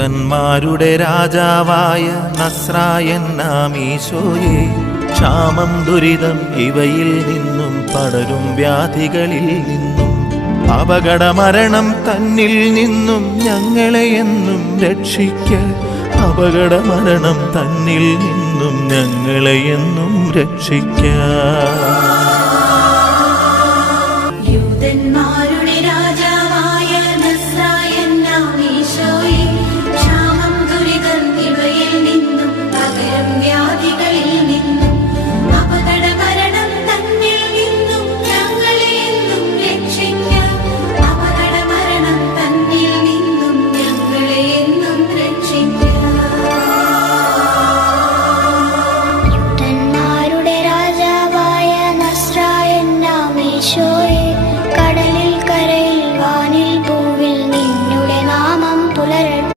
യൂതന്മാരുടെ രാജാവായ നസ്രായൻ നാം ഈശോയെ, ക്ഷാമം ദുരിതം ഇവയിൽ നിന്നും പടരും വ്യാധികളിൽ നിന്നും അപകടമരണം തന്നിൽ നിന്നും ഞങ്ങളെ എന്നും രക്ഷിക്ക. അപകടമരണം തന്നിൽ നിന്നും ഞങ്ങളെ എന്നും രക്ഷിക്ക.